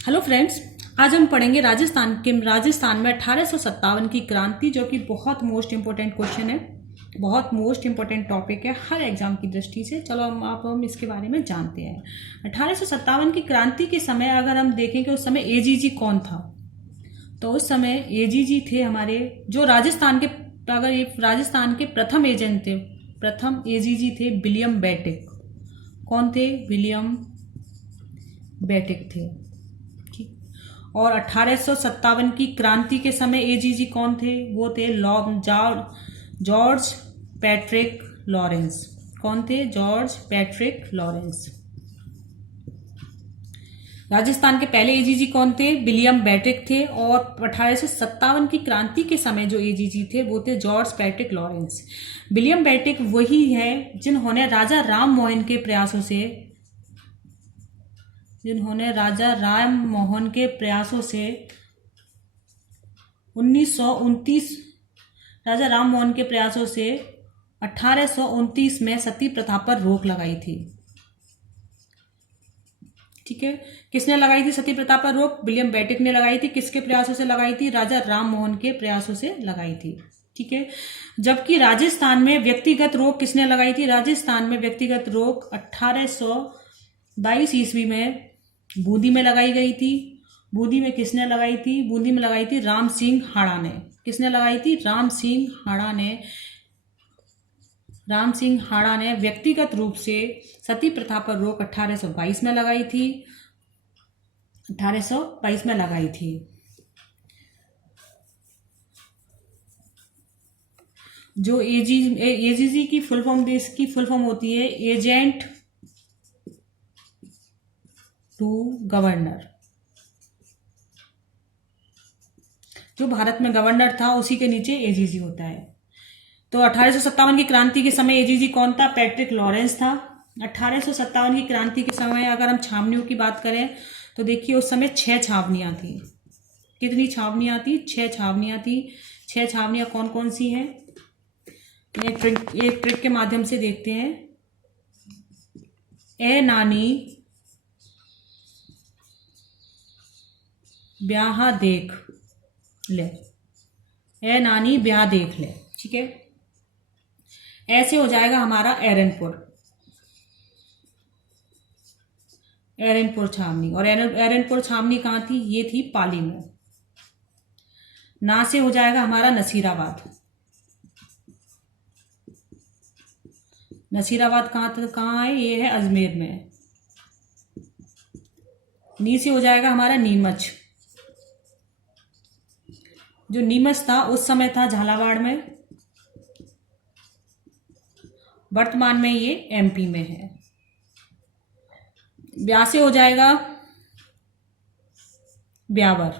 Hello friends, आज हम पढ़ेंगे राजस्थान में 1857 की क्रांति, जो कि बहुत मोस्ट इम्पोर्टेंट क्वेश्चन है, बहुत मोस्ट इम्पोर्टेंट टॉपिक है हर एग्जाम की दृष्टि से। चलो हम इसके बारे में जानते हैं। 1857 की क्रांति के समय अगर हम देखें कि उस समय एजीजी कौन था, तो उस समय एजीजी थे हमारे जो राजस्थान के प्रथम एजेंट थे, प्रथम एजीजी थे विलियम बेटिक। कौन थे? विलियम बेटिक थे। और 1857 की क्रांति के समय एजीजी कौन थे? वो थे जॉर्ज पैट्रिक लॉरेंस। कौन थे? George Patrick Lawrence. राजस्थान के पहले एजीजी कौन थे? विलियम बेटिक थे। और 1857 की क्रांति के समय जो एजीजी थे वो थे जॉर्ज पैट्रिक लॉरेंस। विलियम बेटिक वही है जिन्होंने राजा राम मोहन के प्रयासों से 1829 में सती प्रथा पर रोक लगाई थी। ठीक है, किसने लगाई थी सती प्रथा पर रोक? विलियम बेटिक ने लगाई थी। किसके प्रयासों से लगाई थी? राजा राम मोहन के प्रयासों से लगाई थी। ठीक है, जबकि राजस्थान में व्यक्तिगत रोक किसने लगाई थी? राजस्थान में व्यक्तिगत रोक 1822 ईस्वी में बूंदी में लगाई गई थी। बूंदी में किसने लगाई थी? बूंदी में लगाई थी राम सिंह हाड़ा ने। किसने लगाई थी? राम सिंह हाड़ा ने व्यक्तिगत रूप से सती प्रथा पर रोक 1822 में लगाई थी। 1822 में लगाई थी। जो एजीजी की फुल फॉर्म इसकी फुल फॉर्म होती है एजेंट टू गवर्नर। जो भारत में गवर्नर था उसी के नीचे एजीजी होता है। तो 1857 की क्रांति के समय एजीजी कौन था? पैट्रिक लॉरेंस था। 1857 की क्रांति के समय अगर हम छावनियों की बात करें तो देखिए उस समय 6 छावनियां थी। कितनी छावनियां थी? 6 छावनियां थी। 6 छावनियां कौन कौन सी हैं? एक ट्रिक के माध्यम से देखते हैं। ए नानी ब्याह देख ले। ए नानी ब्याह देख ले। ठीक है, ऐसे हो जाएगा हमारा एरनपुर छावनी। और एरनपुर छावनी कहाँ थी? ये थी पाली में। ना से हो जाएगा हमारा नसीराबाद। नसीराबाद कहाँ है? ये है अजमेर में। नी से हो जाएगा हमारा नीमच। जो नीमच था उस समय था झालावाड़ में, वर्तमान में ये एमपी में है। ब्याह से हो जाएगा ब्यावर।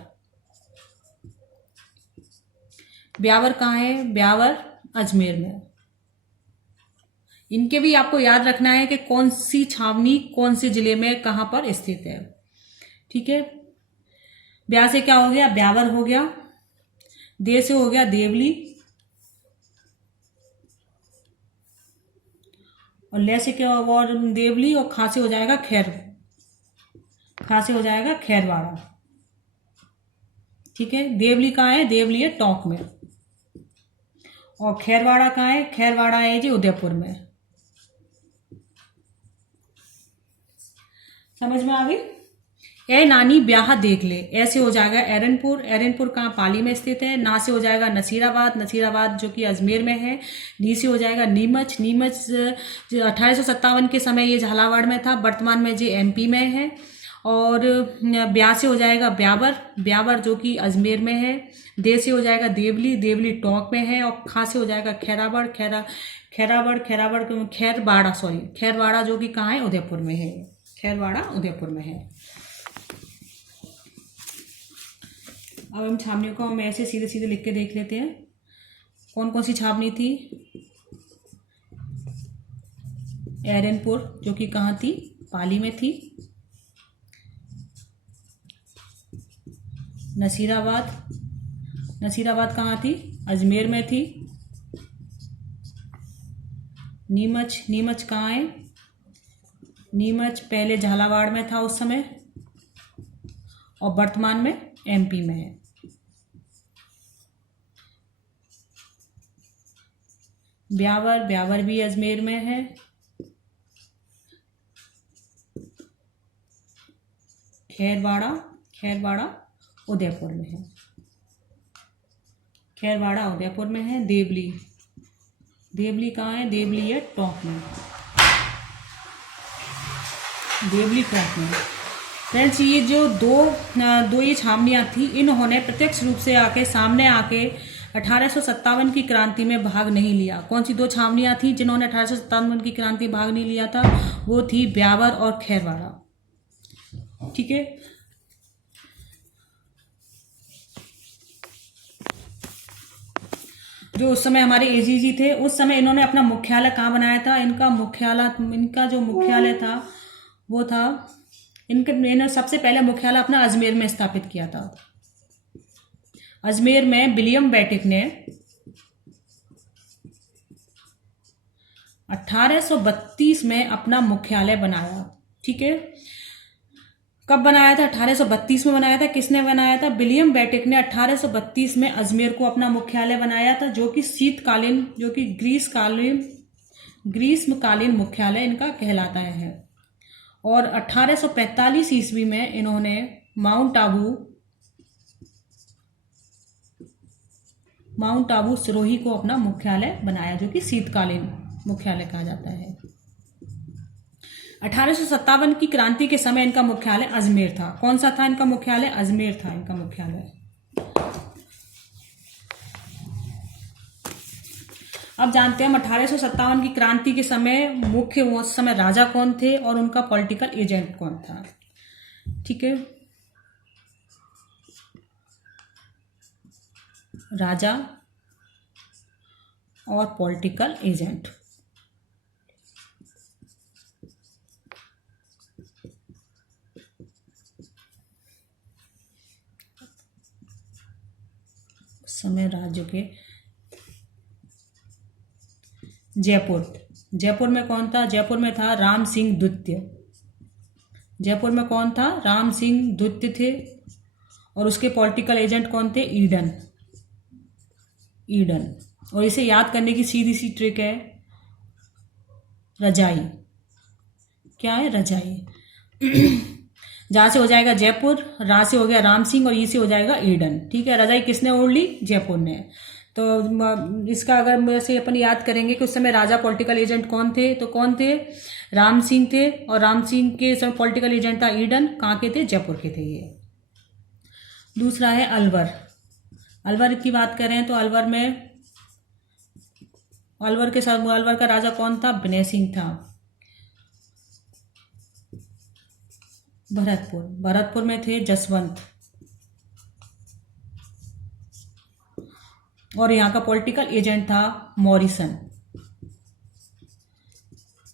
ब्यावर कहाँ है? ब्यावर अजमेर में। इनके भी आपको याद रखना है कि कौन सी छावनी कौन से जिले में कहां पर स्थित है। ठीक है, ब्याह से क्या हो गया? ब्यावर हो गया। दे से हो गया देवली। और ले से क्या? और देवली। और खा से हो जाएगा खैरवाड़ा। ठीक है, देवली कहाँ है? देवली है टोंक में। और खैरवाड़ा कहाँ है? खैरवाड़ा है जी उदयपुर में। समझ में आ गई? ए नानी ब्याह देख ले। ऐसे हो जाएगा एरनपुर कहाँ? पाली में स्थित है। ना से हो जाएगा नसीराबाद जो कि अजमेर में है। नी से हो जाएगा नीमच 1857 के समय ये झालावाड़ में था, वर्तमान में ये एमपी में है। और ब्याह से हो जाएगा ब्यावर जो कि अजमेर में है। दे से हो जाएगा देवली टोंक में है। और खा से हो जाएगा खैरवाड़ा जो कि कहाँ है? उदयपुर में है। खैरवाड़ा उदयपुर में है। अब हम छावनियों को हम ऐसे सीधे सीधे लिख के देख लेते हैं। कौन कौन सी छावनी थी? एरनपुर जो कि कहाँ थी? पाली में थी। नसीराबाद कहाँ थी? अजमेर में थी। नीमच कहाँ है? नीमच पहले झालावाड़ में था उस समय। और वर्तमान में एमपी में है। ब्यावर, ब्यावर भी अजमेर में है। खैरवाड़ा, खैरवाड़ा उदयपुर में है। खैरवाड़ा उदयपुर में है। देवली, देवली कहाँ है? देवली है टोंक में। देवली टोंक में। फ्रेंड्स, ये जो दो ये छावनियाँ थी, इन्होंने प्रत्यक्ष रूप से आके सामने आके 1857 की क्रांति में भाग नहीं लिया। कौन सी दो छावनियाँ थी जिन्होंने 1857 की क्रांति में भाग नहीं लिया था? वो थी ब्यावर और खैरवाड़ा। ठीक है। जो उस समय हमारे एजीजी थे, उस समय इन्होंने अपना मुख्यालय कहाँ बनाया था? इनका जो मुख्यालय था वो था, इन्होंने सबसे पहले मुख्यालय अपना अजमेर में स्थापित किया था। अजमेर में विलियम बेटिक ने 1832 में अपना मुख्यालय बनाया। ठीक है। कब बनाया था? 1832 में बनाया था। किसने बनाया था? विलियम बेटिक ने 1832 में अजमेर को अपना मुख्यालय बनाया था, जो कि शीतकालीन, जो कि ग्रीष्मकालीन मुख्यालय इनका कहलाता है। और 1845 ईस्वी में इन्होंने माउंट आबू सिरोही को अपना मुख्यालय बनाया, जो कि शीतकालीन मुख्यालय कहा जाता है। 1857 की क्रांति के समय इनका मुख्यालय अजमेर था। कौन सा था इनका मुख्यालय? अजमेर था इनका मुख्यालय। अब जानते हैं हम 1857 की क्रांति के समय मुख्य उस समय राजा कौन थे और उनका पॉलिटिकल एजेंट कौन था। ठीक है। राजा और पॉलिटिकल एजेंट। समय राज्य के जयपुर में कौन था? जयपुर में था राम सिंह द्वितीय। जयपुर में कौन था? राम सिंह द्वितीय थे। और उसके पॉलिटिकल एजेंट कौन थे? ईडन। और इसे याद करने की सीधी सी ट्रिक है, रजाई। क्या है? रजाई। जहां से हो जाएगा जयपुर, रा से हो गया राम सिंह और ई से हो जाएगा ईडन। ठीक है। रजाई किसने ओढ़ ली? जयपुर ने। तो इसका अगर वैसे अपन याद करेंगे कि उस समय राजा पॉलिटिकल एजेंट कौन थे, तो कौन थे? राम सिंह थे। और राम सिंह के समय पॉलिटिकल एजेंट था ईडन। कहाँ के थे? जयपुर के थे ये। दूसरा है अलवर। अलवर की बात करें तो अलवर का राजा कौन था? विनय सिंह था। भरतपुर में थे जसवंत। और यहाँ का पॉलिटिकल एजेंट था मॉरिसन।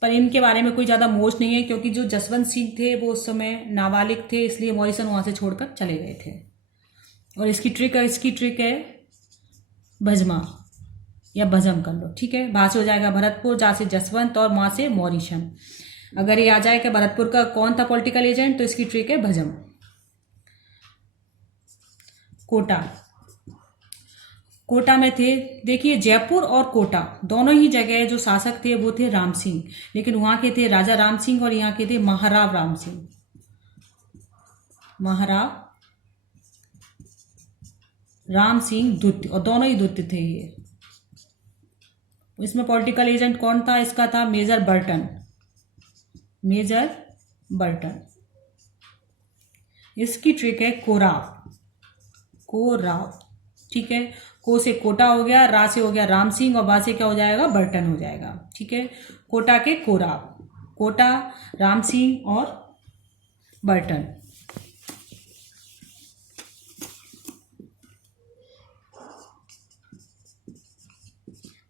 पर इनके बारे में कोई ज्यादा मोज नहीं है, क्योंकि जो जसवंत सिंह थे वो उस समय नाबालिग थे, इसलिए मॉरिसन वहां से छोड़कर चले गए थे। और इसकी ट्रिक है भजमा या भजम कर लो। ठीक है। वहां से हो जाएगा भरतपुर, जहां से जसवंत और वहां से मॉरिसन। अगर ये आ जाए कि भरतपुर का कौन था पॉलिटिकल एजेंट, तो इसकी ट्रिक है भजम। कोटा में थे, देखिए जयपुर और कोटा दोनों ही जगह जो शासक थे वो थे राम सिंह, लेकिन वहां के थे राजा राम सिंह और यहाँ के थे महाराव राम सिंह। महाराव राम सिंह द्वितीय, और दोनों ही द्वितीय थे ये। इसमें पॉलिटिकल एजेंट कौन था? इसका था मेजर बर्टन। इसकी ट्रिक है कोराव। ठीक है। को से कोटा हो गया, रा से हो गया राम सिंह और बा से क्या हो जाएगा? बर्टन हो जाएगा। ठीक है। कोटा के कोराव, कोटा, राम सिंह और बर्टन।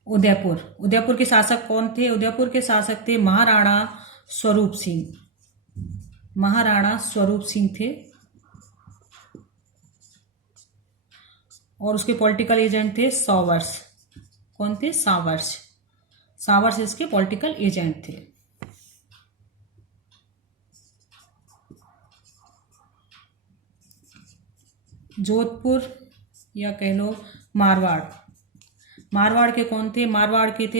उदयपुर के शासक कौन थे? उदयपुर के शासक थे महाराणा स्वरूप सिंह थे। और उसके पॉलिटिकल एजेंट थे सावर्स। कौन थे? सावर्स इसके पॉलिटिकल एजेंट थे। जोधपुर या कह लो मारवाड़। मारवाड़ के कौन थे? मारवाड़ के थे